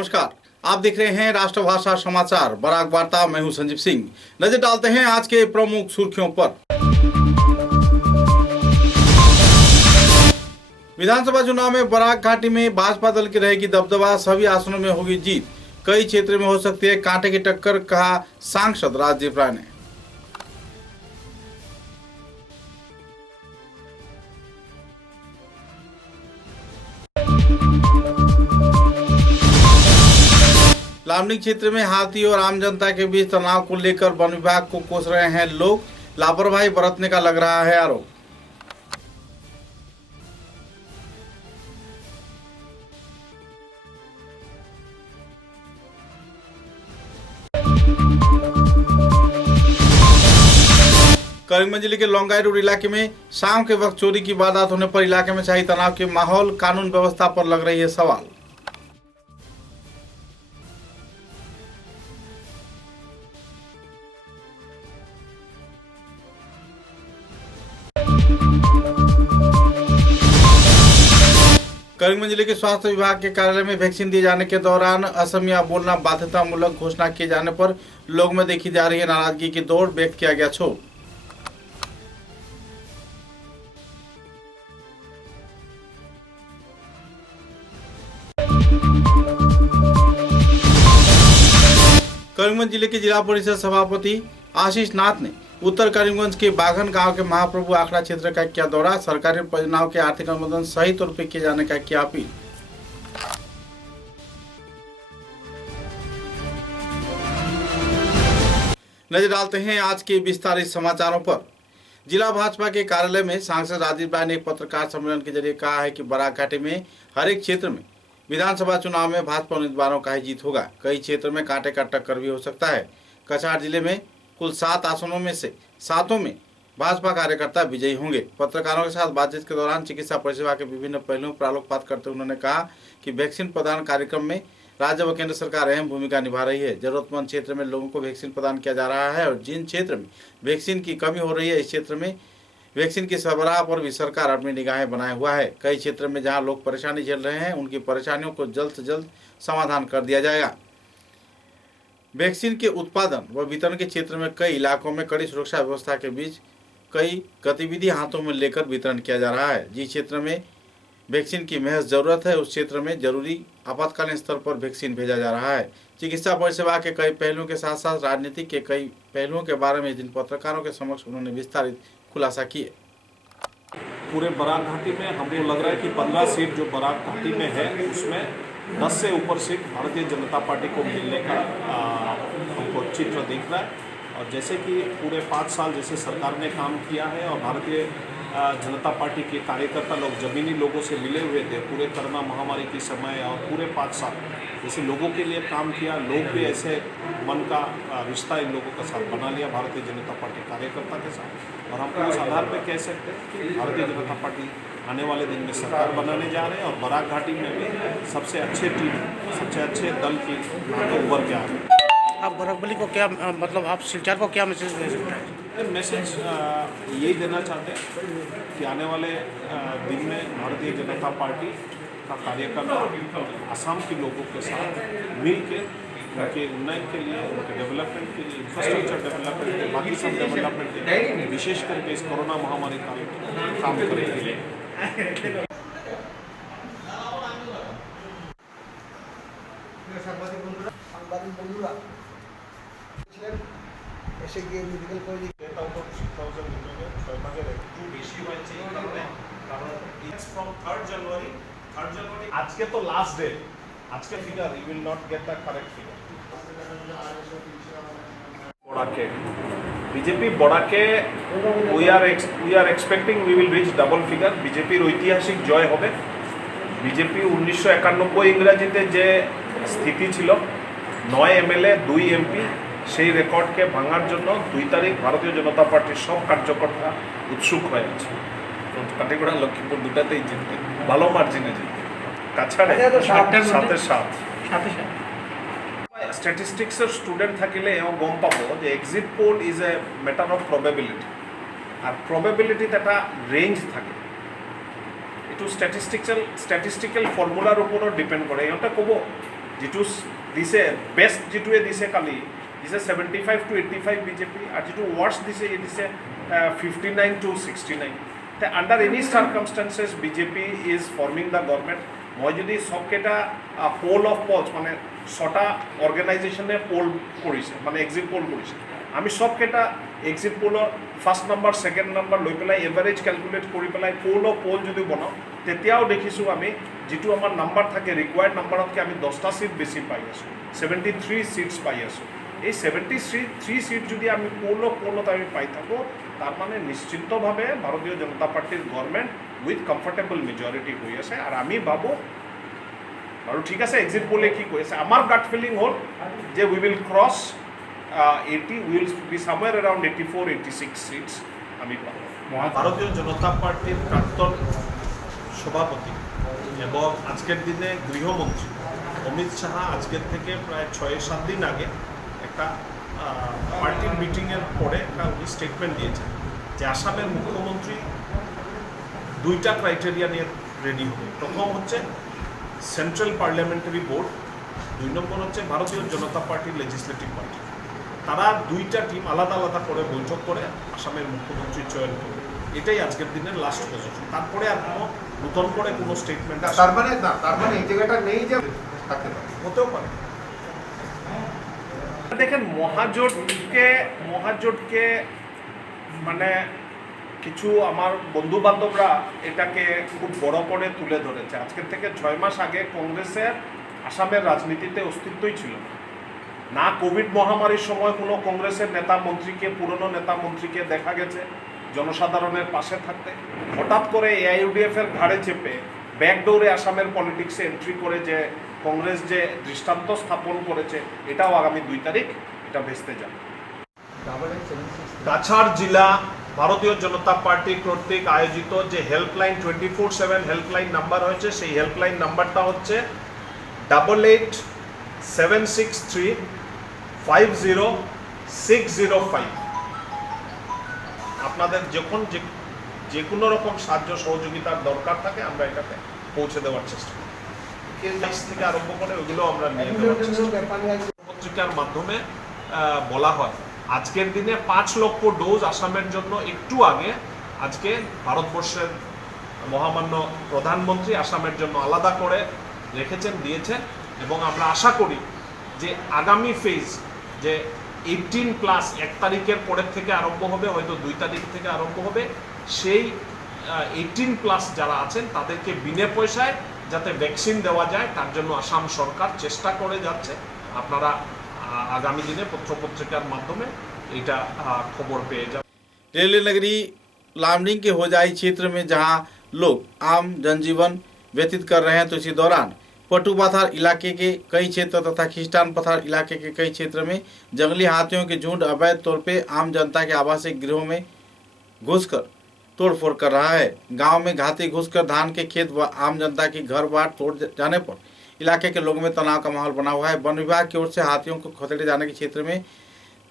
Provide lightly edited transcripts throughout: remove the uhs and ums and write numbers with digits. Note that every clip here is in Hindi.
नमस्कार, आप देख रहे हैं राष्ट्रभाषा समाचार बराक वार्ता। मैं हूं संजीव सिंह। नजर डालते हैं आज के प्रमुख सुर्खियों पर। विधानसभा चुनाव में बराक घाटी में भाजपा दल की रहेगी दबदबा, सभी आसनों में होगी जीत, कई क्षेत्र में हो सकती है कांटे की टक्कर, कहा सांसद राजदीप राय ने। लामनी क्षेत्र में हाथी और आम जनता के बीच तनाव को लेकर वन विभाग को कोस रहे हैं लोग, लापरवाही बरतने का लग रहा है आरोप। करीमगंज जिले के लोंगाई रोड इलाके में शाम के वक्त चोरी की वारदात होने पर इलाके में छाई तनाव के माहौल, कानून व्यवस्था पर लग रही है सवाल। करीमगंज जिले के स्वास्थ्य विभाग के कार्यालय में वैक्सीन दिए जाने के दौरान असमिया बोलना बाध्यतामूलक घोषणा किए जाने पर लोगों में देखी जा रही है नाराजगी की दौड़, व्यक्त किया गया क्षोभ। करीमगंज जिले के जिला परिषद सभापति आशीष नाथ ने उत्तर करीमगंज के बाघन गांव के महाप्रभु आखड़ा क्षेत्र का किया दौरा, सरकारी परियोजनाओं के आर्थिक अनुमोदन सही तौर पर किए जाने का किया अपील। नजर डालते हैं आज के विस्तारित समाचारों पर। जिला भाजपा के कार्यालय में सांसद राजदीप राय ने एक पत्रकार सम्मेलन के जरिए कहा है कि बराक घाटी में हर एक क्षेत्र में विधानसभा चुनाव में भाजपा उम्मीदवारों का ही जीत होगा, कई क्षेत्र में कांटे का टक्कर भी हो सकता है। कछार जिले में कुल 7 आसनों में से 7 में भाजपा कार्यकर्ता विजयी होंगे। पत्रकारों के साथ बातचीत के दौरान चिकित्सा परिसेवा के विभिन्न पहलुओं पर आलोकपात करते हुए उन्होंने कहा कि वैक्सीन प्रदान कार्यक्रम में राज्य व केंद्र सरकार अहम भूमिका निभा रही है। जरूरतमंद क्षेत्र में लोगों को वैक्सीन प्रदान किया जा रहा है और जिन क्षेत्र में वैक्सीन की कमी हो रही है, इस क्षेत्र में वैक्सीन की सरबराह पर भी सरकार अपनी निगाहें बनाए हुआ है। कई क्षेत्र में जहां लोग परेशानी झेल रहे हैं, उनकी परेशानियों को जल्द से जल्द समाधान कर दिया जाएगा। वैक्सीन के उत्पादन व वितरण के क्षेत्र में कई इलाकों में कड़ी सुरक्षा व्यवस्था के बीच कई गतिविधि हाथों में लेकर वितरण किया जा रहा है। जिस क्षेत्र में वैक्सीन की महज जरूरत है, उस क्षेत्र में जरूरी आपातकालीन स्तर पर वैक्सीन भेजा जा रहा है। चिकित्सा परिसेवा के कई पहलुओं के साथ साथ राजनीति के कई पहलुओं के बारे में जिन पत्रकारों के समक्ष उन्होंने विस्तारित खुलासा किए। पूरे बराक घाटी में हमको लग रहा है कि 15 सीट जो बराक घाटी में है उसमें 10 से ऊपर सीट भारतीय जनता पार्टी को मिलने का हमको चित्र दिख रहा है। और जैसे कि पूरे 5 साल जैसे सरकार ने काम किया है और भारतीय जनता पार्टी के कार्यकर्ता लोग ज़मीनी लोगों से मिले हुए थे पूरे कोरोना महामारी के समय, और पूरे 5 साल जैसे लोगों के लिए काम किया, लोग भी ऐसे मन का रिश्ता इन लोगों के साथ बना लिया भारतीय जनता पार्टी कार्यकर्ता के साथ। और हम उस आधार पर कह सकते हैं कि भारतीय जनता पार्टी आने वाले दिन में सरकार बनाने जा रहे हैं और बराक घाटी में भी सबसे अच्छे टीम, सबसे अच्छे दल की उभर के आ रहे हैं। आप बराकबली को क्या मतलब आप शिलचर को क्या मैसेज दे सकते हैं? मैसेज यही देना चाहते हैं कि आने वाले दिन में भारतीय जनता पार्टी का कार्यकर्ता असम के लोगों के साथ मिल के उनके उन्नयन के लिए, उनके डेवलपमेंट के लिए, इंफ्रास्ट्रक्चर डेवलपमेंट के, बाकी सब डेवलपमेंट के लिए, विशेष करके इस कोरोना महामारी का काम करेंगे। ऐसे गিয়ে মেডিকেল কলেজে 10,000 বিভাগে একটু বেশি হয়েছে এই কারণে, কারণ ইটস ফ্রম 3rd জানুয়ারি আজকে তো লাস্ট ডে, আজকে figure you will not get the correct figure. বড়াকে বিজেপি বড়াকে we are expecting we will reach double figure. বিজেপির ঐতিহাসিক জয় হবে। বিজেপি 1991 ইংরেজিতে যে স্থিতি ছিল 9 এমএলএ 2 এমপি, সেই রেকর্ডকে ভাঙার জন্য 2 তারিখ ভারতীয় জনতা পার্টির সব কার্যকর্তা উৎসুক হয়ে আছে। কাটিগড়া লক্ষ্মীপুর দুটাতেই জিতবে, ভালো মার্জিনে জিতবে। কাছাড়ে 7-7 স্ট্যাটিস্টিক্সের স্টুডেন্ট থাকিলে এও গম পাব যে exit poll is a matter of probability, আর প্রবেবিলিটিতে একটা রেঞ্জ থাকে। একটু স্ট্যাটিস্টিক্যাল ফর্মুলার উপরও ডিপেন্ড করে। এটা কব যিটো দিছে বেষ্ট যিটোৱে দিছে কালি দিছে 75 to 85 বিজেপি আৰু যিটো ৱাৰ্ষ্ট দিছে এই দিছে 59 to 69 তে under any circumstances BJP is forming the government মই যদি সবকেইটা পোল অফ পলছ মানে 6টা অৰ্গেনাইজেশ্যনে পোল কৰিছে মানে এক্সিট পোল কৰিছে আমি সবকেইটা এক্সিট পোলৰ ফাৰ্ষ্ট নম্বৰ ছেকেণ্ড নম্বৰ লৈ পেলাই এভাৰেজ কেলকুলেট কৰি পেলাই পোল অফ পোল যদি বনাওঁ তেতিয়াও দেখিছোঁ আমি যিটো আমাৰ নাম্বাৰ থাকে ৰিকুৱাৰ্ড নাম্বাৰতকৈ আমি 10টা চিট বেছি পাই আছোঁ 73 চিটছ পাই আছোঁ এই 73 চিট যদি আমি পোলত আমি পাই থাকোঁ তাৰ মানে নিশ্চিতভাৱে ভাৰতীয় জনতা পাৰ্টিৰ গভৰ্ণমেণ্ট উইথ কমফৰ্টেবল মেজৰিটি হৈ আছে আৰু আমি ভাবোঁ আৰু ঠিক আছে এক্সিট পোলে কি কৈ আছে আমাৰ গাট ফিলিং হ'ল যে we will cross 80 will be somewhere around 84-86 seats আমি পাব ভারতীয় জনতা পার্টির প্রাক্তন সভাপতি এবং আজকের দিনে গৃহমন্ত্রী অমিত শাহ আজকের থেকে প্রায় 6-7 দিন আগে একটা পার্টির মিটিংয়ের পরে একটা উনি স্টেটমেন্ট দিয়েছেন যে আসামের মুখ্যমন্ত্রী 2টা ক্রাইটেরিয়া নিয়ে রেডি হবে প্রথম হচ্ছে সেন্ট্রাল পার্লামেন্টারি বোর্ড 2 নম্বর হচ্ছে ভারতীয় জনতা পার্টির লেজিসলেটিভ পার্টি তারা 2টা টিম আলাদা আলাদা করে বৈঠক করে আসামের মুখ্যমন্ত্রী চয়ন করবে এটাই আজকের দিনের লাস্ট পজিশন তারপরে আর কোনো নতুন করে কোনো স্টেটমেন্ট তার মানে এই জায়গাটা নেই যে থাকতে পারে হতেও পারে দেখেন মহাজোটকে মানে কিছু আমার বন্ধু বান্ধবরা এটাকে খুব বড় করে তুলে ধরেছে আজকের থেকে 6 মাস আগে কংগ্রেসের আসামের রাজনীতিতে অস্তিত্বই ছিল না কোভিড মহামারীর সময় কোনো কংগ্রেসের নেতা মন্ত্রীকে পুরনো নেতা মন্ত্রীকে দেখা গেছে জনসাধারণের পাশে থাকতে হঠাৎ করে এআইইউডিএফ এর ঘাড়ে চেপে ব্যাকডোরে আসামের পলিটিক্সে এন্ট্রি করে যে কংগ্রেস যে দৃষ্টান্ত স্থাপন করেছে এটাও আগামী 2 তারিখ এটা ভেস্তে যাবে কাছাড় জেলা ভারতীয় জনতা পার্টি কর্তৃক আয়োজিত যে হেল্পলাইন 24/7 হেল্পলাইন নাম্বার হয়েছে সেই হেল্পলাইন নাম্বারটা হচ্ছে 8876350605 আপনাদের যখন যে কোনো রকম সাহায্য সহযোগিতার দরকার থাকে আমরা এটাতে পৌঁছে দেওয়ার চেষ্টা করি থেকে আরম্ভ করে ওগুলো আমরা নিয়ে দেওয়ার চেষ্টা করি পত্রিকার মাধ্যমে বলা হয় আজকের দিনে 5 লক্ষ ডোজ আসামের জন্য একটু আগে আজকে ভারতবর্ষের মহামান্য প্রধানমন্ত্রী আসামের জন্য আলাদা করে রেখেছেন দিয়েছেন এবং আমরা আশা করি যে আগামী ফেজ যে 18+ 1 তারিখের পরের থেকে আরম্ভ হবে হয়তো 2 তারিখ থেকে আরম্ভ হবে সেই 18+ যারা আছেন তাদেরকে বিনা পয়সায় যাতে ভ্যাকসিন দেওয়া যায় তার জন্য আসাম সরকার চেষ্টা করে যাচ্ছে আপনারা आगामी दिने पत्र पत्रिकार माध्यमे एटा खबर पेये जाबेन रेलवे नगरी लामडिंग के होजाई क्षेत्र में जहां लोग आम जनजीवन व्यतीत कर रहे हैं तो इसी दौरान पटू पथार इलाके के कई क्षेत्र तथा खिस्टान पथार इलाके के कई क्षेत्र में जंगली हाथियों के झुंड अवैध तौर पर आम जनता के आवासीय गृहों में घुसकर तोड़फोड़ कर रहा है। गांव में घाती घुसकर धान के खेत व आम जनता की घर बार तोड़ जाने पर इलाके के लोगों में तनाव का माहौल बना हुआ है। वन विभाग की ओर से हाथियों को खदेड़े जाने के क्षेत्र में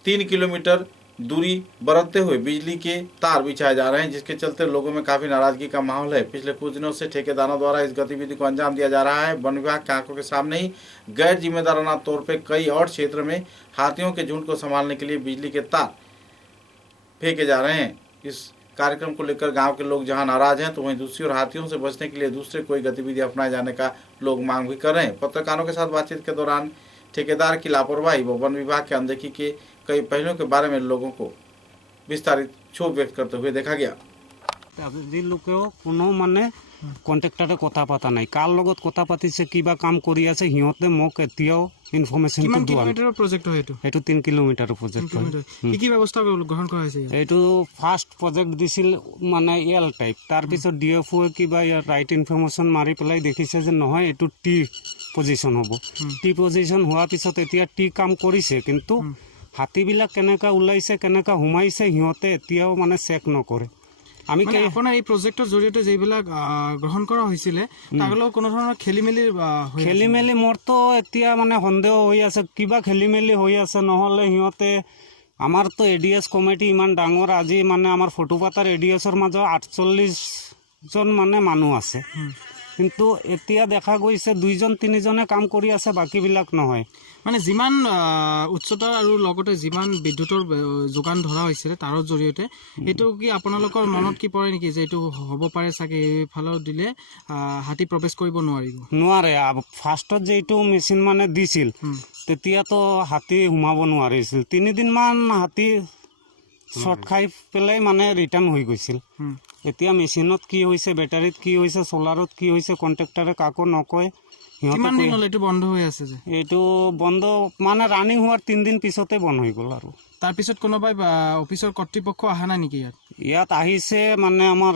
3 किलोमीटर दूरी बरतते हुए बिजली के तार बिछाए जा रहे हैं जिसके चलते लोगों में काफ़ी नाराजगी का माहौल है। पिछले कुछ दिनों से ठेकेदारों द्वारा इस गतिविधि को अंजाम दिया जा रहा है। वन विभाग के आंखों के सामने ही गैर जिम्मेदाराना तौर पर कई और क्षेत्र में हाथियों के झुंड को संभालने के लिए बिजली के तार फेंके जा रहे हैं। इस कार्यक्रम को लेकर गांव के लोग जहां नाराज हैं तो वहीं दूसरी ओर हाथियों से बचने के लिए दूसरे कोई गतिविधि अपनाए जाने का लोग मांग भी कर रहे हैं। पत्रकारों के साथ बातचीत के दौरान ठेकेदार की लापरवाही व वन विभाग के अनदेखी के कई पहलुओं के बारे में लोगों को विस्तारित क्षोभ व्यक्त करते हुए देखा गया। লোকেও কোনো মানে কণ্টেক্টাৰে কথা পতা নাই কাৰ লগত কথা পাতিছে কিবা কাম কৰি আছে সিহঁতে মোক এতিয়াও ইনফৰমেশ্যন কিমান কিলোমিটাৰৰ প্ৰজেক্ট হয় এইটো 3 কিলোমিটাৰৰ প্ৰজেক্ট হয় কি কি ব্যৱস্থা গ্ৰহণ কৰা হৈছে এইটো ফাৰ্ষ্ট প্ৰজেক্ট দিছিল মানে এল টাইপ তাৰপিছত ডিএফও কিবা ইয়াৰ ৰাইট ইনফৰমেশ্যন মাৰি পেলাই দেখিছে যে নহয় এইটো টি পজিশ্যন হ'ব টি পজিশ্যন হোৱাৰ পিছত এতিয়া টি কাম কৰিছে কিন্তু হাতীবিলাক কেনেকৈ ওলাইছে কেনেকৈ সোমাইছে সিহঁতে এতিয়াও মানে চেক নকৰে আমি মানে আপোনাৰ এই প্ৰজেক্টৰ জৰিয়তে যেইবিলাক গ্ৰহণ কৰা হৈছিলে তাৰ লগত কোনো ধৰণৰ খেলিমেলি মোৰতো এতিয়া মানে সন্দেহ হৈ আছে কিবা খেলিমেলি হৈ আছে নহ'লে সিহঁতে আমাৰতো এডিএছ কমিটি ইমান ডাঙৰ আজি মানে আমাৰ ফটোপাতাৰ এডিএছৰ মাজত 48জন মানে মানুহ আছে কিন্তু এতিয়া দেখা গৈছে 2-3জনে কাম কৰি আছে, বাকীবিলাক নহয়। মানে যিমান উচ্চতাৰ আৰু লগতে যিমান বিদ্যুতৰ যোগান ধৰা হৈছিলে তাৰৰ জৰিয়তে এইটো কি আপোনালোকৰ মনত কি পৰে নেকি যে এইটো হ'ব পাৰে চাগে এইফালে দিলে হাতী প্ৰৱেশ কৰিব নোৱাৰিব? নোৱাৰে। ফাৰ্ষ্টত যে এইটো মেচিন মানে দিছিল তেতিয়াতো হাতী সোমাব নোৱাৰিছিল। 3দিনমান হাতী শ্বৰ্ট খাই পেলাই মানে ৰিটাৰ্ণ হৈ গৈছিল। এতিয়া মেচিনত কি হৈছে, বেটাৰীত কি হৈছে, চ'লাৰত কি হৈছে, কণ্ট্ৰেক্টৰে কাকো নকয়। কিমান দিন হ'ল এইটো বন্ধ হৈ আছে যে? এইটো বন্ধ মানে ৰানিং হোৱাৰ 3 দিন পিছতে বন্ধ হৈ গ'ল। আৰু তাৰপিছত কোনোবাই অফিচৰ কৰ্তৃপক্ষ অহা নাই নেকি ইয়াত? ইয়াত আহিছে মানে আমাৰ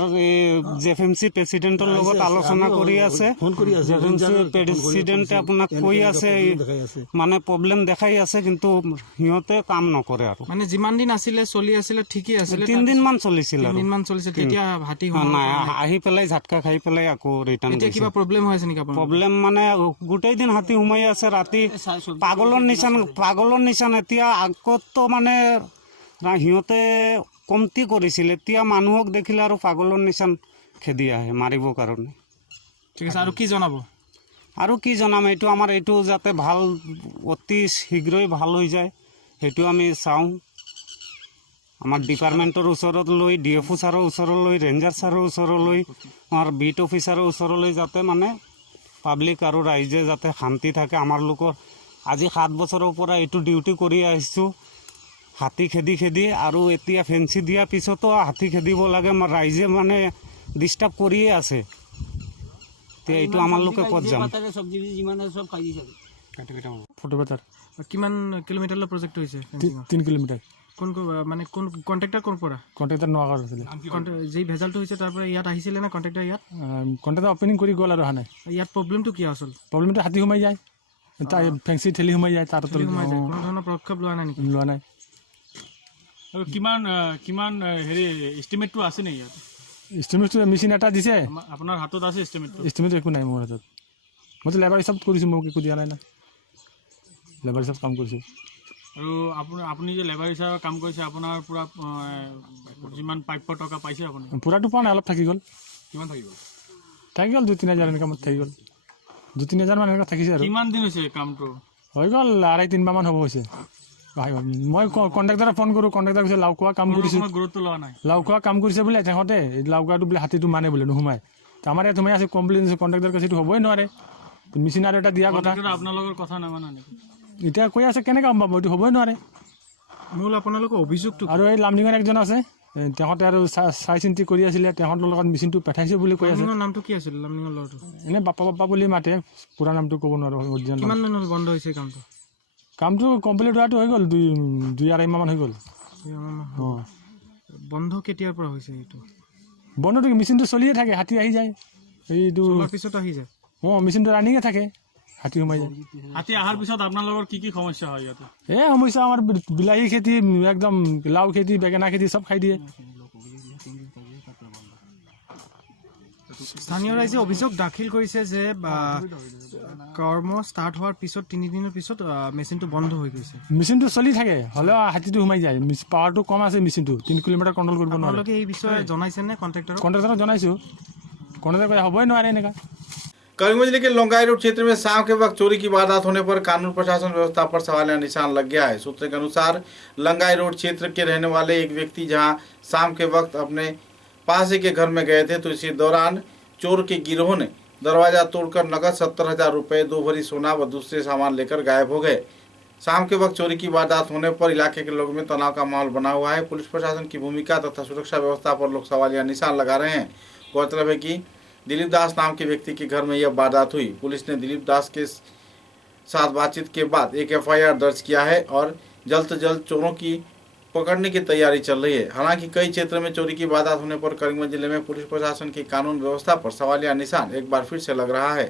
জেফএমচি প্ৰেচিডেণ্টৰ লগত আলোচনা কৰি আছে। জেফএমচি প্ৰেচিডেণ্টে আপোনাক কৈ আছে মানে প্ৰব্লেম দেখাই আছে, কিন্তু সিহঁতে কাম নকৰে। আৰু মানে যিমান দিন আছিলে চলি আছিলে ঠিকেই আছিলে, 3 দিনমান চলিছিল। 3 দিনমান চলিছে, তেতিয়া হাতী নাই আহি পেলাই ঝাটকা খাই পেলাই আকৌ ৰিটাৰ্ণ। এতিয়া কিবা প্ৰব্লেম হৈ আছে নেকি আপোনাৰ? প্ৰব্লেম মানে গোটেই দিন হাতী সোমাই আছে, ৰাতি পাগলৰ নিচান। এতিয়া আগতো মানে সিহঁতে কমতি কৰিছিল, এতিয়া মানুহক দেখিলে আৰু পাগলৰ নিচান খেদি আহে মাৰিবৰ কাৰণে। ঠিক আছে, আৰু কি জনাব? আৰু কি জনাম, এইটো আমাৰ এইটো যাতে ভাল অতি শীঘ্ৰেই ভাল হৈ যায় সেইটো আমি চাওঁ। আমাৰ ডিপাৰ্টমেণ্টৰ ওচৰত লৈ, DFO ছাৰৰ ওচৰলৈ, ৰেঞ্জাৰ ছাৰৰ ওচৰলৈ, আমাৰ বিট অফিচাৰৰ ওচৰলৈ যাতে মানে পাব্লিক আৰু ৰাইজে যাতে শান্তি থাকে। আমাৰ লোকৰ আজি 7 বছৰৰ পৰা এইটো ডিউটি কৰি আহিছোঁ, হাতী খেদি আৰু এতিয়া ফেঞ্চি দিয়াৰ পিছতো হাতী খেদিব লাগে। ৰাইজে মানে ডিষ্টাৰ্ব কৰিয়ে আছে। এতিয়া এইটো আমাৰ লোকে ক'ত যাম? ফটোবাটাৰ কিমান কিলোমিটাৰলৈ প্ৰজেক্ট হৈছে? 3 কিলোমিটাৰ। কোন মানে কোন কণ্ট্ৰেক্টৰ ক'ৰ পৰা? কণ্ট্ৰেক্টৰ নোৱাৰ আছিলে। যি ভেজালটো হৈছে তাৰ পৰা ইয়াত আহিছিলে নে কণ্ট্ৰেক্টৰ? ইয়াত কণ্ট্ৰেক্টৰ অপেনিং কৰি গ'ল আৰু অহা নাই। ইয়াত প্ৰব্লেমটো কি আচল? প্ৰব্লেমটো হাতী সোমাই যায়, তাৰ ফেঞ্চি ঠেলি সোমাই যায়, তাৰ সোমাই যায়। কোনো ধৰণৰ পদক্ষেপ লোৱা নাই নেকি? লোৱা নাই। আৰু কিমান হেৰি এষ্টিমেটটো আছে নেকি ইয়াত? ইষ্টিমেটটো মেচিন এটা দিছে, আপোনাৰ হাতত আছে এষ্টিমেটটো? ইষ্টিমেট একো নাই মোৰ হাতত। মইতো লেবাৰ হিচাপ কৰিছোঁ, মোক একো দিয়া নাই না। লেবাৰ হিচাপ কাম কৰিছোঁ। আৰু আপুনি যে লেবাৰ হিচাপে কাম কৰিছে, আপোনাৰ পূৰা যিমান প্ৰাপ্য টকা পাইছে আপুনি? পূৰাটো পোৱা নাই, অলপ থাকি গ'ল। কিমান থাকি গ'ল? 2-3 হাজাৰ এনেকুৱা মত থাকি গ'ল। 2-3 হাজাৰ মান এনেকুৱা থাকিছে। আৰু কিমান দিন হৈছে কামটো? হৈ গ'ল 2.5-3 মাহ মান হ'ব হৈছে। মই কণ্ট্ৰেক্টৰক ফোন কৰোঁ, কণ্ট্ৰেক্টৰে কৈছে লাওখোৱা কাম কৰিছোঁ, গুৰুত্ব লোৱা নাই। লাওখোৱা কাম কৰিছে বোলে তেহঁতে, লাওখোৱাটো বোলে হাতীটো মানে বোলে নোসোমায়। আমাৰ ইয়াত সোমাই আছে, কমপ্লেইন আছে, কণ্ট্ৰেক্টৰ কাছে এইটো হ'বই নোৱাৰে। মেচিন আৰু এটা দিয়া কথা, আপোনালোকৰ কথা নামানা নেকি? এতিয়া কৈ আছে কেনেকৈ গম পাব, এইটো হ'বই নোৱাৰে। মূল আপোনালোকৰ অভিযোগটো? আৰু এই লামডিঙৰ একজন আছে, তেহঁতে আৰু চাই চিন্তি কৰি আছিলে, তেহঁতৰ লগত মেচিনটো পঠাইছে বুলি কৈ আছে। নামটো কি আছিল লামডিঙৰ ল'ৰাটো? এনেই বাপ্পা বুলি মাতে, পুৰা নামটো ক'ব নোৱাৰোঁ। কিমান দিন হ'ল বন্ধ হৈছে কামটো? কামটো কমপ্লিট হোৱাটো হৈ গ'ল 2-2.5 মাহ মান হৈ গ'ল। অঁ, বন্ধ কেতিয়াৰ পৰা হৈছে এইটো? বন্ধটো মেচিনটো চলিয়ে থাকে, হাতী আহি যায়। এইটো পিছত আহি যায়? অঁ, মেচিনটো ৰানিঙে থাকে, হাতী সোমাই যায়। হাতী অহাৰ পিছত আপোনালোকৰ কি সমস্যা হয় ইয়াতে? সমস্যা আমাৰ বিলাহী খেতি, একদম লাও খেতি, বেঙেনা খেতি চব খাই দিয়ে। স্থানীয় ৰাইজে অভিযোগ দাখিল কৰিছে যে কৰ্ম ষ্টাৰ্ট হোৱাৰ পিছত 3 দিনৰ পিছত মেচিনটো বন্ধ হৈ গৈছে। মেচিনটো চলি থাকে, হ'লেও হাতীটো সোমাই যায়। পাৱাৰটো কম আছে মেচিনটো, 3 কিলোমিটাৰ কণ্ট্ৰল কৰিব নোৱাৰে। আপোনালোকে এই বিষয়ে জনাইছে নে কণ্ট্ৰেক্টৰক? কণ্ট্ৰেক্টৰক জনাইছোঁ, কণ্ট্ৰেক্টৰে হ'বই নোৱাৰে এনেকা। करीमगंज जिले के लोंगाई रोड क्षेत्र में शाम के वक्त चोरी की वारदात होने पर कानून प्रशासन व्यवस्था पर सवालिया निशान लग गया है। सूत्रों के अनुसार लंगाई रोड क्षेत्र के रहने वाले एक व्यक्ति जहां शाम के वक्त अपने पास ही के घर में गए थे, तो इसी दौरान चोर के गिरोह ने दरवाजा तोड़कर नकद 70,000 रुपये, 2 भरी सोना व दूसरे सामान लेकर गायब हो गए। शाम के वक्त चोरी की वारदात होने पर इलाके के लोगों में तनाव का माहौल बना हुआ है। पुलिस प्रशासन की भूमिका तथा सुरक्षा व्यवस्था पर लोग सवालिया निशान लगा रहे हैं। गौरतलब है कि दिलीप दास नाम के व्यक्ति के घर में यह वारदात हुई। पुलिस ने दिलीप दास के साथ बातचीत के बाद एक FIR दर्ज किया है और जल्द से जल्द चोरों की पकड़ने की तैयारी चल रही है। हालांकि कई क्षेत्रों में चोरी की वारदात होने पर करीमगंज जिले में पुलिस प्रशासन की कानून व्यवस्था पर सवालिया निशान एक बार फिर से लग रहा है।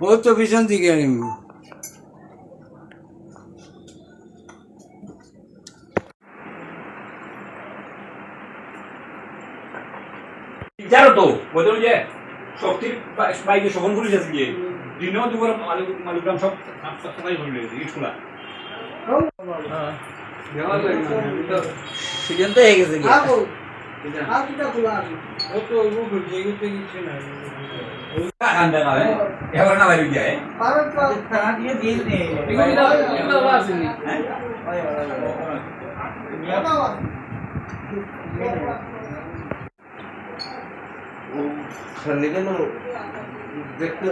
बहुत तो भीषण दिखे জানো তো ওদের যে শক্তি বাইকে শোভন পুলিশ আছে গিয়ে দিনেও দুপুর মালিকগ্রাম সব সবাই হয়ে গেছে ইটগুলা সিজন তো হয়ে গেছে এবার না বাইরে যায় দেখতে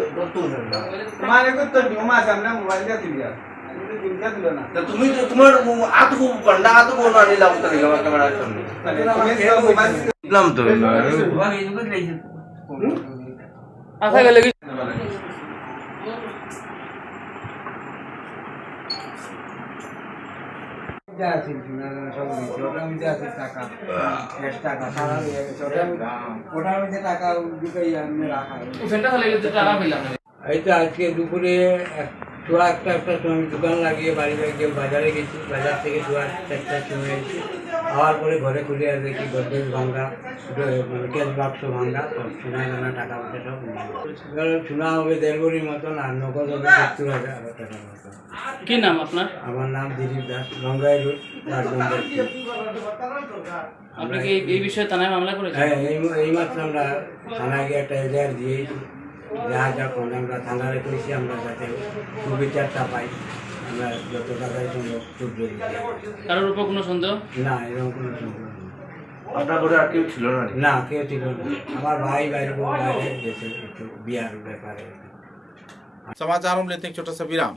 তোমার তো নিয়ম আছে আমরা মোবাইল দিয়ে দিবি তুমি তোমার আতকু গন্ডা আতকু না নিলাম তো ক্যামেরা সামনে দিলাম তো আশা গেলে আজকে দুপুরে সোয়া একটা সময় দোকান লাগিয়ে বাড়ি গিয়ে বাজারে গেছি, বাজার থেকে সোয়া চারটার সময় এসেছি। আওয়ার পরে ঘরে খুলে আর দেখি গডরেজ ভাঙা, ক্যাশ বাক্স ভাঙা, সোনা জানা টাকা পয়সা সব সোনা হবে 1.5 ভরির মতন আর নগদ হবে 70,000 টাকার মতন। কি নাম আপনার? আমার নাম দিলীপ দাস, রঙ্গাই রোড, 4 নম্বর। আপনি কি এই বিষয়ে থানায় মামলা করেছেন? হ্যাঁ, এই মাত্র আমরা থানায় গিয়ে একটা এজাহার দিয়েছি। যা ফোন আমরা থানারে করেছি, আমরা যাতে সুবিচারটা পাই, আমরা যত টাকায় সম্ভব চুপ দিয়ে দিই। কারোর উপর কোনো সন্দেহ? না, এরকম কোনো সন্দেহ নেই। আপনার ঘরে আর কেউ ছিল না? না, কেউ ছিল না। আমার भाई को বাইরে গেছে একটু বিয়ার ব্যাপারে। समाचारों में लेते हैं एक छोटा सा विराम।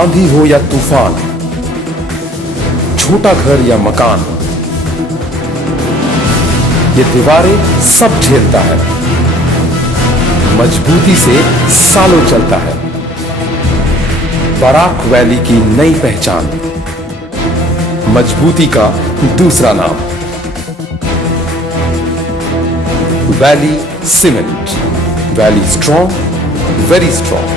आंधी हो या तूफान, छोटा घर या मकान, ये दीवारें सब झेलता है, मजबूती से सालों चलता है। बराक वैली की नई पहचान, मजबूती का दूसरा नाम, valley cement. Valley strong, very strong.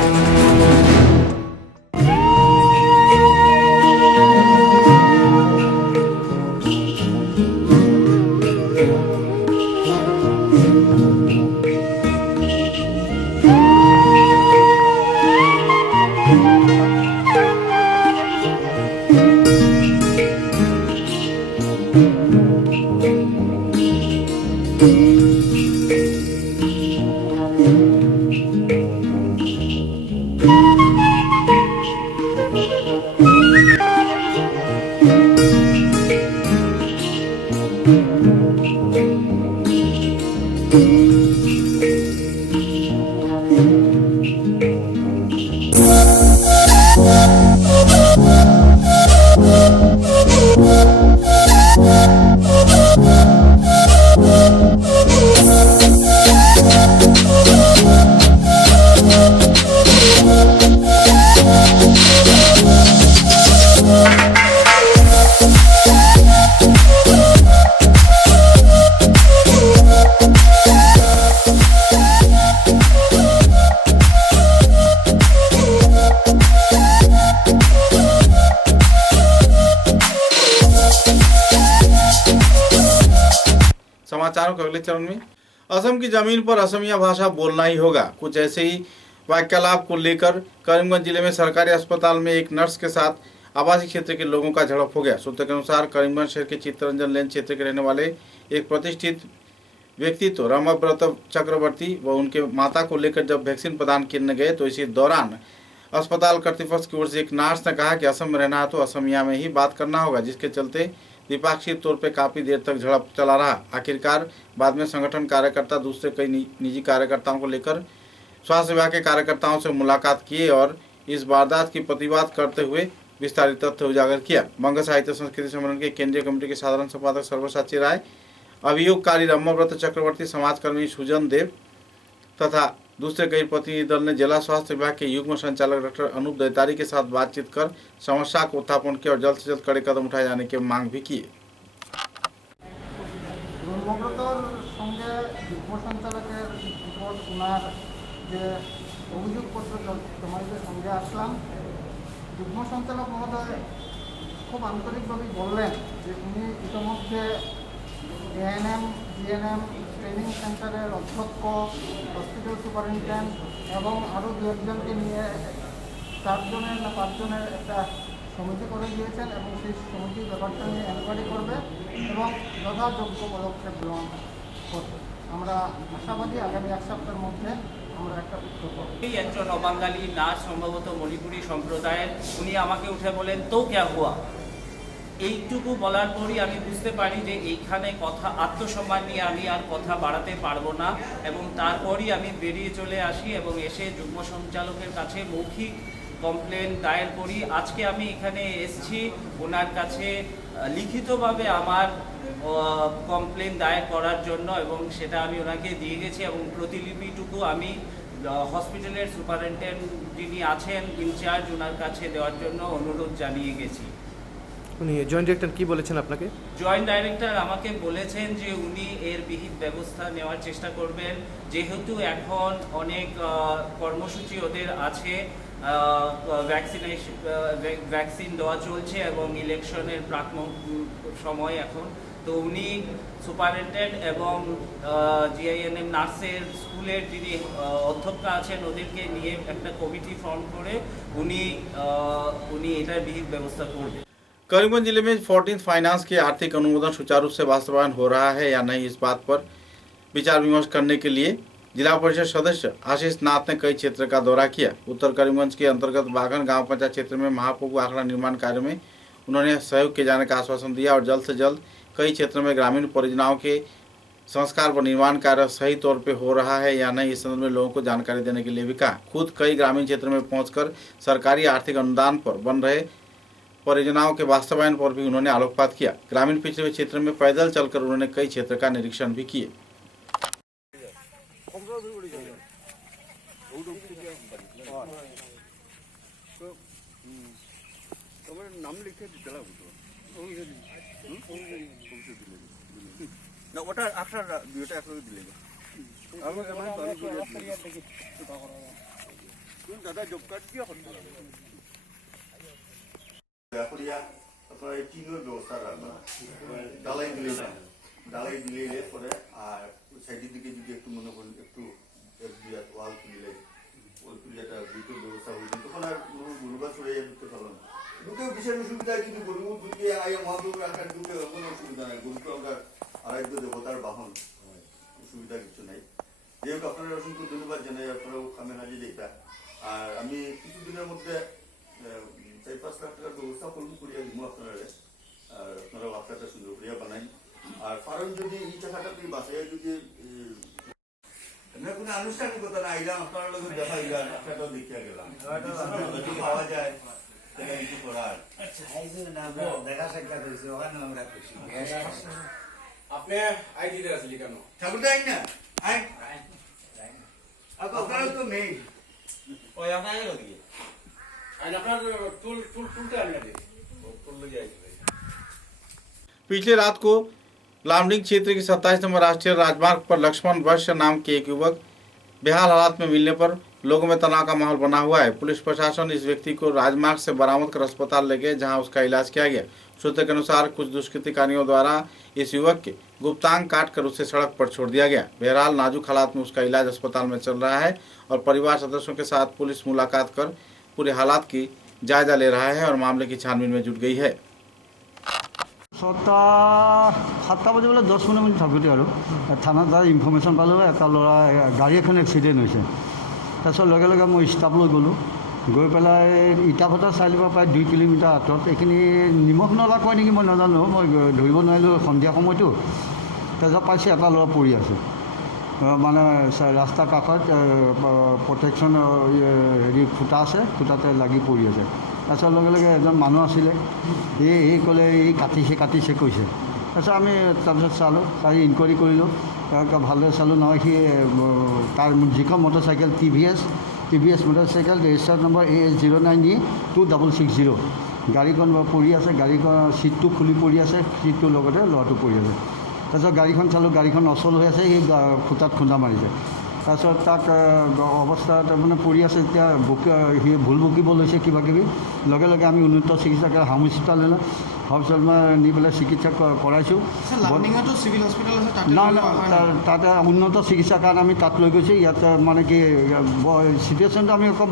समाचारों के अगले चरण में, असम की जमीन पर असमिया भाषा बोलना ही होगा, कुछ ऐसे ही वाक्यालाप को लेकर करीमगंज जिले में सरकारी अस्पताल में एक नर्स के साथ आवासीय क्षेत्र के लोगों का झड़प हो गया। सूत्र के अनुसार करीमगंज शहर के चित्तरंजन लेन क्षेत्र के रहने वाले एक प्रतिष्ठित व्यक्ति तो रमाव्रत चक्रवर्ती व उनके माता को लेकर जब वैक्सीन प्रदान करने गए तो इसी दौरान अस्पताल कर्तृपक्ष की ओर से एक नर्स ने कहा कि असम में रहना है तो असमिया में ही बात करना होगा, जिसके चलते द्विपक्षीय तौर पर काफ़ी देर तक झड़प चला रहा। आखिरकार बाद में संगठन कार्यकर्ता दूसरे कई निजी कार्यकर्ताओं को लेकर स्वास्थ्य विभाग के कार्यकर्ताओं से मुलाकात किए और इस वारदात की प्रतिवाद करते हुए विस्तारित तथ्य उजागर किया। बंग साहित्य संस्कृति सम्मेलन के केंद्रीय कमेटी के साधारण संपादक सर्वसाची राय, अभियोगकारी रमाव्रत चक्रवर्ती, समाजकर्मी सुजन देव तथा दूसरे कई प्रतिनिधि दल ने जिला स्वास्थ्य विभाग के युग्म संचालक डॉक्टर अनूप दैतारी के साथ बातचीत कर समस्या को उत्थापन किया और जल्द से जल्द कड़े कदम उठाए जाने की मांग भी की। ধর্মব্রতর সঙ্গে যুগ্ম সঞ্চালকের রিপোর্ট ওনার যে অভিযোগপত্র জমা দিতে সঙ্গে আসলাম। যুগ্ম সঞ্চালক মহোদয় খুব আন্তরিকভাবে বললেন যে উনি ইতিমধ্যে এএনএম জিএনএম ট্রেনিং সেন্টারের অধ্যক্ষ, হসপিটাল সুপারিনটেন্ডেন্ট এবং আরও দু একজনকে নিয়ে 4 জনের না 5 জনের একটা সমিতি করে দিয়েছেন এবং সেই সমিতি ব্যাপারটা নিয়ে এনকোয়ারি করবে এবং যথাযোগ্য পদক্ষেপ গ্রহণ করবে। আমরা আশাবাদী আগামী 1 সপ্তাহের মধ্যে আমরা একটা উত্তর পাবো। এই একজন অবাঙালি নার্স, সম্ভবত মণিপুরী সম্প্রদায়ের, উনি আমাকে উঠে বলেন তো ক্যা হুয়া। এইটুকু বলার পরই আমি বুঝতে পারি যে এইখানে কথা আত্মসম্মান নিয়ে আমি আর কথা বাড়াতে পারবো না এবং তারপরই আমি বেরিয়ে চলে আসি এবং এসে যুগ্ম সঞ্চালকের কাছে মৌখিক কমপ্লেন দায়ের করি। আজকে আমি এখানে এসেছি ওনার কাছে লিখিতভাবে আমার কমপ্লেন দায়ের করার জন্য এবং সেটা আমি ওনাকে দিয়ে গেছি এবং প্রতিলিপিটুকু আমি হসপিটালের সুপারিনটেন্ডেন্ট যিনি আছেন ইনচার্জ ওনার কাছে দেওয়ার জন্য অনুরোধ জানিয়ে গেছি। উনি জয়েন্ট ডিরেক্টর কি বলেছেন আপনাকে? জয়েন্ট ডাইরেক্টর আমাকে বলেছেন যে উনি এর বিহিত ব্যবস্থা নেওয়ার চেষ্টা করবেন, যেহেতু এখন অনেক কর্মসূচি ওদের আছে, ভ্যাকসিন দেওয়া চলছে এবং ইলেকশনের প্রাক সময় এখন, তো উনি সুপারিনটেন্ডেন্ট এবং জিআইএনএম নার্সের স্কুলের যিনি অধ্যক্ষ আছেন ওদেরকে নিয়ে একটা কমিটি ফর্ম করে উনি এটার বিহিত ব্যবস্থা করবেন। करीमगंज जिले में 14th फाइनेंस के आर्थिक अनुमोदन सुचारू रूप से वास्तवायन हो रहा है या नहीं, इस बात पर विचार विमर्श करने के लिए जिला परिषद सदस्य आशीष नाथ ने कई क्षेत्र का दौरा किया। उत्तर करीमगंज के अंतर्गत बागन गांव पंचायत क्षेत्र में महाप्रभु आखड़ा निर्माण कार्य में उन्होंने सहयोग किए जाने का आश्वासन दिया और जल्द से जल्द कई क्षेत्रों में ग्रामीण परियोजनाओं के संस्कार व निर्माण कार्य सही तौर पर हो रहा है या नहीं, इस संदर्भ में लोगों को जानकारी देने के लिए भी कहा। खुद कई ग्रामीण क्षेत्र में पहुँचकर सरकारी आर्थिक अनुदान पर बन रहे परियोजनाओं के वास्तवायन पर भी उन्होंने आलोकपात किया। ग्रामीण पिछड़े क्षेत्र में पैदल चलकर उन्होंने कई क्षेत्र का निरीक्षण भी किए। আপনার এই টিনের ব্যবস্থা রাখবেন, ডালাই দিলে পরে আর সাইডের দিকে যদি একটু মনে করেন একটু ওয়াল তুলে ওই তুলেটা দুটো ব্যবস্থা হয়ে যায় তখন আর গরুবা সরে ঢুকতে পারলো না। ঢুকেও বিশেষ অসুবিধা কিন্তু গরু ঢুকে আগে মহাদেব রাখার ঢুকে কোনো অসুবিধা নাই, গরু তো আমরা আরাধ্য দেবতার বাহন, অসুবিধা কিছু নাই। যাই হোক আপনারা অসংখ্য ধন্যবাদ জানাই, আপনারাও খামে হাজির এটা। আর আমি কিছুদিনের মধ্যে 4-5 লাখ টাকার ব্যবস্থা করবো করিয়া দিব আপনারা, আর আপনারা বাচ্চাটা সুন্দর করিয়া বানাই। আর কারণ যদি এই টাকাটা তুই বাসায় যদি কোনো আনুষ্ঠানিকতা না আইলাম আপনার লোক দেখা গেলাম টাকাটাও দেখিয়া গেলাম যদি পাওয়া যায় সেটা কিছু করার দেখা সাক্ষাৎ হয়েছে ওখানে আমরা খুশি। আপনি আইডি আসলে কেন ঠাকুর দেয় না আই আপনারা তো নেই ওই আপনার দিকে আপনার টুলটা আমি টুল লগে আইছি। पिछले रात को लामडिंग क्षेत्र के 27 नंबर राष्ट्रीय राजमार्ग पर लक्ष्मण वैश्य नाम के एक युवक बेहाल हालात में मिलने पर लोगों में तनाव का माहौल बना हुआ है। पुलिस प्रशासन इस व्यक्ति को राजमार्ग से बरामद कर अस्पताल ले गए, जहां उसका इलाज किया गया। सूत्र के अनुसार कुछ दुष्कृतिकारियों द्वारा इस युवक के गुप्तांग काटकर उसे सड़क पर छोड़ दिया गया। बहरहाल नाजुक हालात में उसका इलाज अस्पताल में चल रहा है और परिवार सदस्यों के साथ पुलिस मुलाकात कर पूरे हालात की जायजा ले रहा है और मामले की छानबीन में जुट गई है। 7টা বাজিবলৈ 10 মিনিট থাকোঁতে আৰু থানাত যাই ইনফৰ্মেশ্যন পালোঁ এটা ল'ৰা গাড়ী এখন এক্সিডেণ্ট হৈছে। তাৰপিছত লগে লগে মই ষ্টাফ লৈ গ'লোঁ, গৈ পেলাই ইটাভটা চাৰিআলিৰ প্ৰায় 2 কিলোমিটাৰ আঁতৰত এইখিনি নিমখ নলা কয় নেকি মই নাজানো, মই ধৰিব নোৱাৰিলোঁ সন্ধিয়া সময়টো। তাৰপিছত পাইছোঁ এটা ল'ৰা পৰি আছে, মানে ৰাস্তাৰ কাষত প্ৰটেকশ্যন হেৰি খুঁটা আছে, খুঁটাতে লাগি পৰি আছে। তাৰপিছত লগে লগে এজন মানুহ আছিলে, এই ক'লে এই কাটিছে কৈছে। তাৰপিছত আমি তাৰপিছত চালোঁ, চাই ইনকুৱাৰী কৰিলোঁ। ভালদৰে চালোঁ নহয় সি তাৰ যিখন motorcycle T V S motorcycle register number AS09E2660 গাড়ীখন পৰি আছে, গাড়ীখন ছিটটো খুলি পৰি আছে, ছিটটোৰ লগতে ল'ৰাটো পৰি আছে। তাৰপিছত গাড়ীখন চালোঁ, গাড়ীখন অচল হৈ আছে, সি খুটাত খুন্দা মাৰিছে। তাৰপিছত তাক অৱস্থা তাৰমানে পৰি আছে, এতিয়া সি ভুল বকিব লৈছে কিবাকিবি। লগে লগে আমি উন্নত চিকিৎসালয় হাউং হস্পিটাললৈ নি পেলাই চিকিৎসা কৰাইছোঁ। নাই তাতে উন্নত চিকিৎসাৰ কাৰণে আমি তাত লৈ গৈছোঁ। ইয়াত মানে কি চিটুৱেশ্যনটো আমি অকণ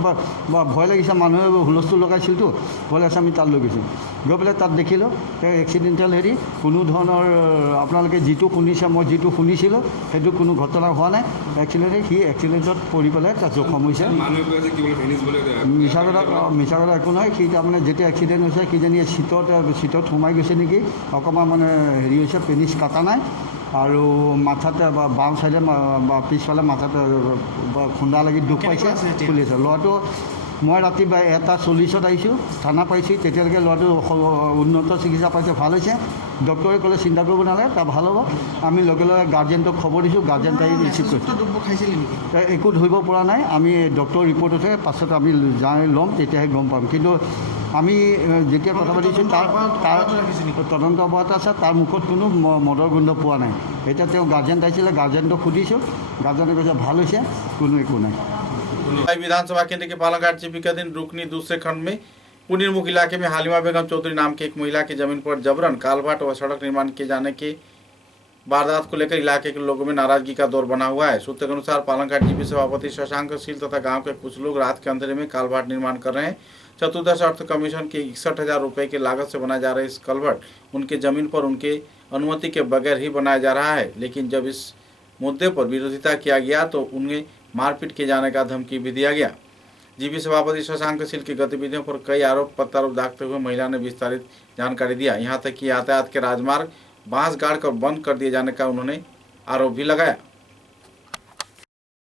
ভয় লাগিছে, মানুহে হুলস্থুল লগাইছিলতো, ভয় লাগিছে, আমি তাত লৈ গৈছোঁ। গৈ পেলাই তাত দেখিলোঁ এক্সিডেণ্টেল কোনো ধৰণৰ আপোনালোকে যিটো শুনিছে, মই যিটো শুনিছিলোঁ সেইটো কোনো ঘটনা হোৱা নাই। একচুৱেলি সি এক্সিডেণ্টত পৰি পেলাই তাৰ জখম হৈছে। মিছা কথা একো নহয়। সি তাৰমানে যেতিয়া এক্সিডেণ্ট হৈছে কিজানি চিটত সোমাই গৈছে নেকি, অকণমান মানে হৈছে, পেনিছ কাটা নাই আৰু মাথাতে বা বাওঁ চাইডে বা পিছফালে মাথাতে খুন্দা লাগি দুখ পাইছে, ফুলি আছে। ল'ৰাটো মই ৰাতি 1:40 আহিছোঁ, থানা পাইছোঁ, তেতিয়ালৈকে ল'ৰাটো উন্নত চিকিৎসা পাইছে, ভাল হৈছে। ডক্টৰে ক'লে চিন্তা কৰিব নালাগে, তাৰ ভাল হ'ব। আমি লগে লগে গাৰ্জেণ্টক খবৰ দিছোঁ, গাৰ্জেণ্ট আহি ৰিচিভ কৰিছোঁ। একো ধৰিব পৰা নাই, আমি ডক্টৰৰ ৰিপৰ্টতহে পাছত আমি যাই ল'ম, তেতিয়াহে গম পাম। কিন্তু আমি যেতিয়া কথা পাতিছোঁ তাৰ তদন্ত অব্যাহত আছে, তাৰ মুখত কোনো মদৰ গোন্ধ পোৱা নাই। এতিয়া তেওঁ গাৰ্জেণ্ট আহিছিলে, গাৰ্জেণ্টক সুধিছোঁ, গাৰ্জেণ্টে কৈছে ভাল হৈছে, কোনো একো নাই। विधानसभा केंद्र के पालनघाट जीपी का दिन रुकनी दूसरे खंड में पुनीरमुख इलाके में हालिमा बेगम चौधरी नाम के एक महिला की जमीन पर जबरन कालभाट व सड़क निर्माण किए जाने के वारदात को लेकर इलाके के लोगों में नाराजगी का दौर बना हुआ है। सूत्र के अनुसार पालनघाट जीपी सभापति शशांक शील तथा गांव के कुछ लोग रात के अंधेरे में कालभाट निर्माण कर रहे हैं। चतुर्दश अर्थ कमीशन के 61,000 रुपए की लागत से बनाया जा रहा है इस कलवर्ट उनके जमीन पर उनके अनुमति के बगैर ही बनाया जा रहा है। लेकिन जब इस मुद्दे पर विरोधिता किया गया तो उन्हें मारपीट किए जाने का धमकी भी दिया गया। जीपी सभापति शशांक शील की गतिविधियों पर कई आरोप प्रत्यारोप दागते हुए महिला ने विस्तारित जानकारी दिया। यहाँ तक कि यातायात के राजमार्ग बांस गाड़कर बंद कर दिए जाने का उन्होंने आरोप भी लगाया।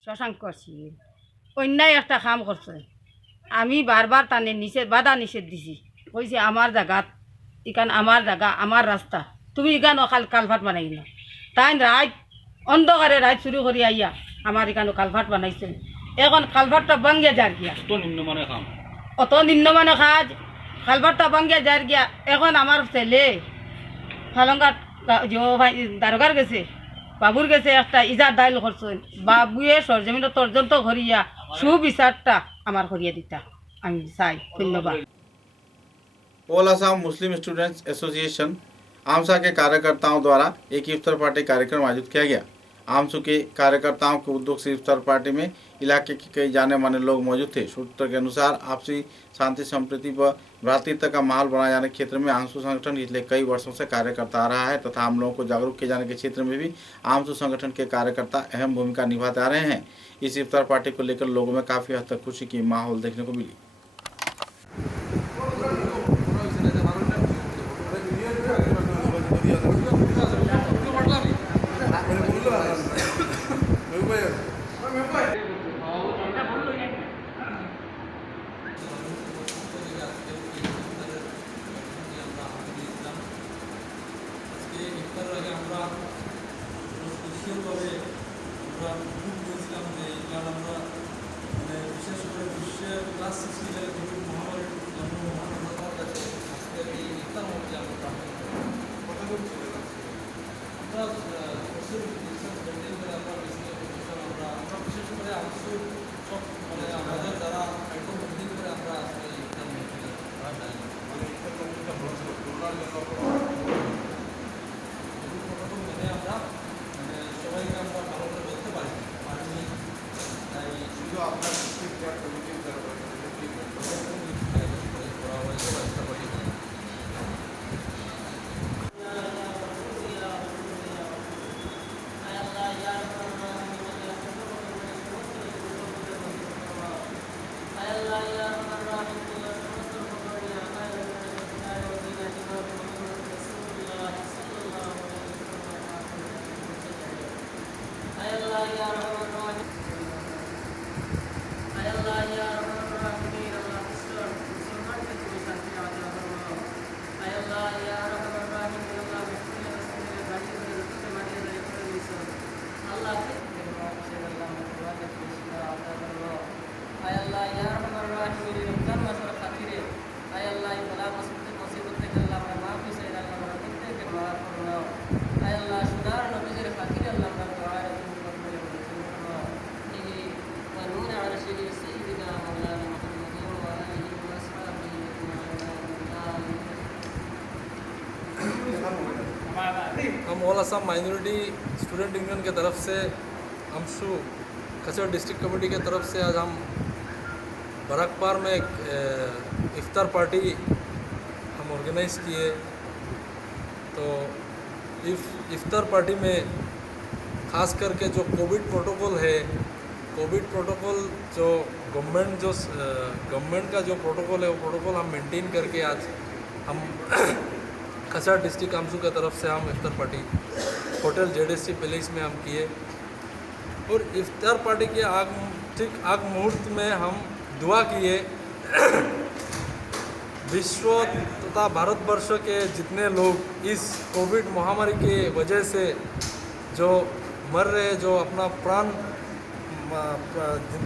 শশাঙ্ক অন্যায় একটা কাম করছে, আমি বারবার তানে নিষেধ বাধা নিষেধ দিছি, কইছে আমার জায়গাত ইকান আমার জায়গা আমার রাস্তা, তুমি ইকান কালভার্ট বানাই না। তাই রাত অন্ধকারে রাত শুরু করি আইয়া আমার এখানে কালভার্ট বানাইছে। এখন কালভার্টটা ভাঙ্গিয়া যার গিয়া অত নিম্নমানের কাজ, কালভার্টটা ভাঙ্গিয়া যার গিয়া। এখন আমার ছেলে ফালঙ্গাট দারোগার গেছে, বাবুর গেছে একটা ইজার দাইল করছেন, বাবুয়ে সরজমিন তর্জন্ত করিয়া সুবিচারটা আমার করিয়া দিতা আমি চাই। ধন্যবাদ। All Assam Muslim students association AAMSA के कार्यकर्ताओं द्वारा एक इफ्तार पार्टी कार्यक्रम आयोजित किया गया। आमसू के कार्यकर्ताओं के उद्योग से इफ्तार पार्टी में इलाके के कई जाने माने लोग मौजूद थे। सूत्र के अनुसार आपसी शांति संप्रीति व भ्रातृत्व का माहौल बनाए जाने के क्षेत्र में आमसू संगठन पिछले कई वर्षों से कार्य करता आ रहा है तथा आम लोगों को जागरूक किए जाने के क्षेत्र में भी आमसू संगठन के कार्यकर्ता अहम भूमिका निभाते आ रहे हैं। इस इफ्तार पार्टी को लेकर लोगों में काफ़ी हद तक खुशी की माहौल देखने को मिली। असम माइनॉरिटी स्टूडेंट यूनियन के तरफ से अमसू खसर डिस्ट्रिक्ट कमेटी के तरफ से आज हम बराकपार में एक इफ्तार पार्टी हम ऑर्गेनाइज़ किए। तो इफ्तार पार्टी में ख़ास करके जो कोविड प्रोटोकॉल है, कोविड प्रोटोकॉल जो गवर्नमेंट का जो प्रोटोकॉल है वो प्रोटोकॉल हम मेंटेन करके आज हम खसर डिस्ट्रिक्ट अमसू की तरफ से हम इफ्तार पार्टी होटल JDC पैलेस में हम किए। और इफ्तार पार्टी के आग मुहूर्त में हम दुआ किए विश्व तथा भारतवर्ष के जितने लोग इस कोविड महामारी के वजह से जो मर रहे, जो अपना प्राण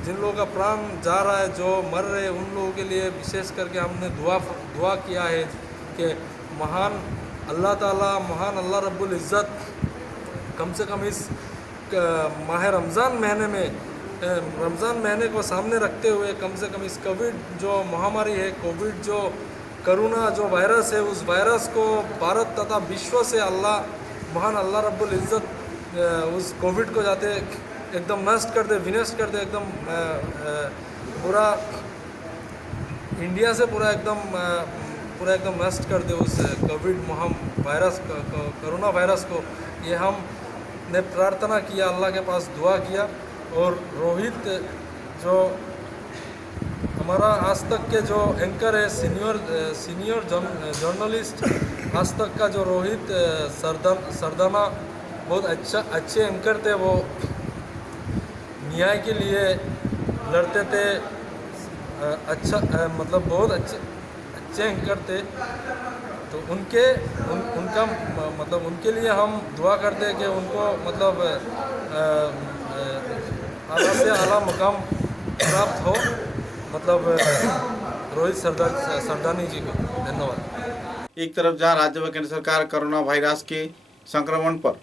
जिन लोगों का प्राण जा रहा है, जो मर रहे, उन लोगों के लिए विशेष करके हमने दुआ किया है कि महान अल्लाह ताला, महान अल्लाह रब्बुल इज़्ज़त कम से कम इस माह रमज़ान महीने को सामने रखते हुए कम से कम इस कोविड जो महामारी है, कोविड जो कोरोना जो वायरस है, उस वायरस को भारत तथा विश्व से महान अल्लाह रब्बुल इज़्ज़त उस कोविड को जाते एकदम नष्ट कर दे, विनष्ट कर दे, एकदम पूरा इंडिया से पूरा एकदम नष्ट कर दे उस कोविड वायरस कोरोना वायरस को। ये हमने प्रार्थना किया, अल्लाह के पास दुआ किया। और रोहित जो हमारा आज तक के जो एंकर है, सीनियर जर्नलिस्ट आज तक का जो रोहित सरदाना बहुत अच्छे एंकर थे। वो न्याय के लिए लड़ते थे, मतलब बहुत अच्छे एंकर थे। तो उनके लिए हम दुआ करते हैं कि उनको मतलब आला से आला मकाम प्राप्त हो, मतलब रोहित सरदानी जी को धन्यवाद। एक तरफ जहां राज्य व केंद्र सरकार कोरोना वायरस के संक्रमण पर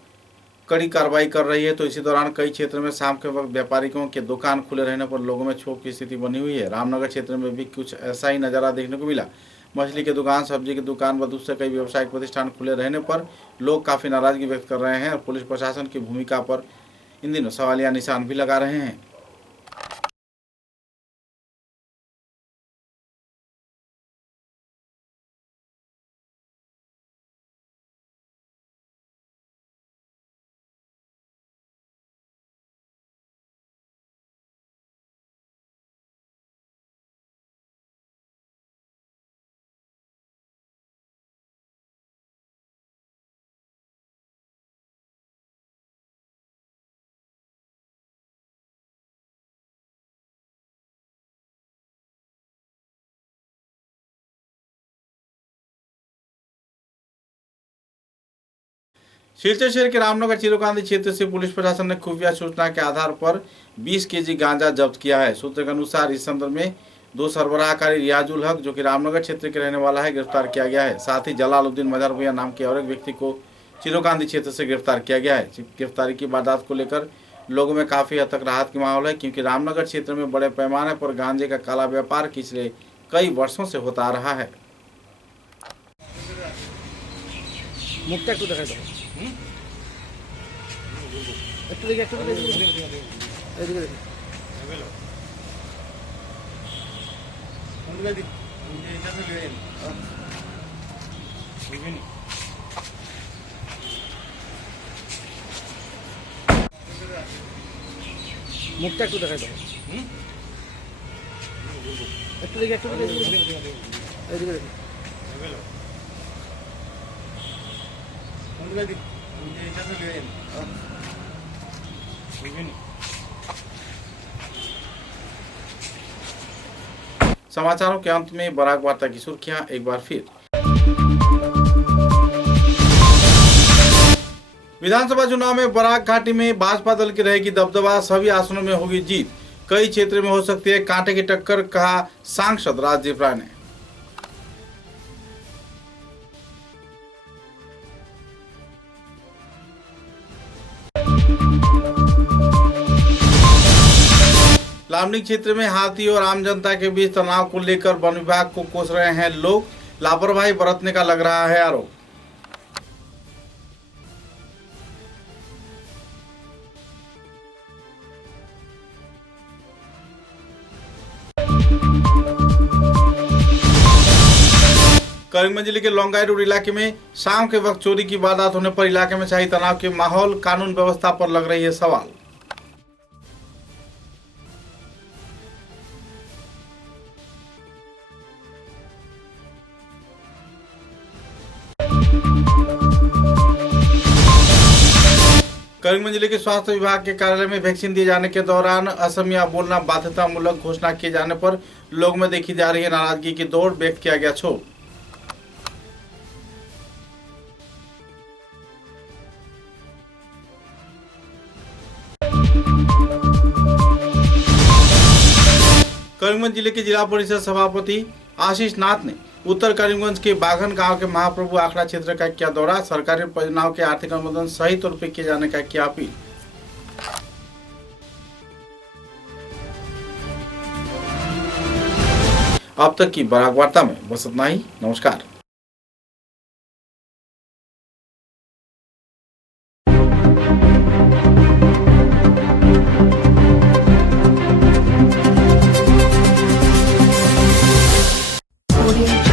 कड़ी कार्रवाई कर रही है, तो इसी दौरान कई क्षेत्रों में शाम के वक्त व्यापारियों के दुकान खुले रहने पर लोगों में क्षोभ की स्थिति बनी हुई है। रामनगर क्षेत्र में भी कुछ ऐसा ही नज़ारा देखने को मिला। मछली की दुकान, सब्जी की दुकान व दूसरे कई व्यावसायिक प्रतिष्ठान खुले रहने पर लोग काफ़ी नाराजगी व्यक्त कर रहे हैं और पुलिस प्रशासन की भूमिका पर इन दिनों सवालिया निशान भी लगा रहे हैं। सिलचर शहर के रामनगर चिरोकांदी क्षेत्र से पुलिस प्रशासन ने खुफिया सूचना के आधार पर 20 केजी गांजा जब्त किया है। सूत्र के अनुसार इस संदर्भ में 2 सरबराहकारी रियाजुल हक जो कि रामनगर क्षेत्र के रहने वाला है गिरफ्तार किया गया है। साथ ही जलालुद्दीन मजहर भैया नाम के और एक व्यक्ति को चिरोकांदी क्षेत्र से गिरफ्तार किया गया है। गिरफ्तारी की वारदात को लेकर लोगों में काफी हद तक राहत की माहौल है, क्योंकि रामनगर क्षेत्र में बड़े पैमाने पर गांजे का काला व्यापार पिछले कई वर्षों से होता आ रहा है। মুখটা একটু দেখাই দাও, একটু দেখি এইদিকে समाचारों के अंत में बराक वार्ता की सुर्खियां एक बार फिर। विधानसभा चुनाव में बराक घाटी में भाजपा दल की रहेगी दबदबा, सभी आसनों में होगी जीत, कई क्षेत्र में हो सकती है कांटे की टक्कर, कहा सांसद राजदीप राय ने। लामनी क्षेत्र में हाथी और आम जनता के बीच तनाव को लेकर वन विभाग को कोस रहे हैं लोग, लापरवाही बरतने का लग रहा है आरोप। करीमगंज जिले के लौंगाई रोड इलाके में शाम के वक्त चोरी की वारदात होने पर इलाके में शाही तनाव के माहौल, कानून व्यवस्था पर लग रही है सवाल। करीमगंज जिले के स्वास्थ्य विभाग के कार्यालय में वैक्सीन दिए जाने के दौरान असमिया बोलना बाध्यतामूलक घोषणा किए जाने पर लोगों में देखी जा रही है नाराजगी की दौड़, व्यक्त किया गया क्षोभ। करीमगंज जिले के जिला परिषद सभापति आशीष नाथ ने उत्तर करीमगंज के बाघन गांव के महाप्रभु आखड़ा क्षेत्र का किया दौरा, सरकारी परियोजनाओं के आर्थिक अनुमोदन सही तौर पर किए जाने का किया अपील। अब तक की बराक वार्ता में बस इतना ही। नमस्कार। Audio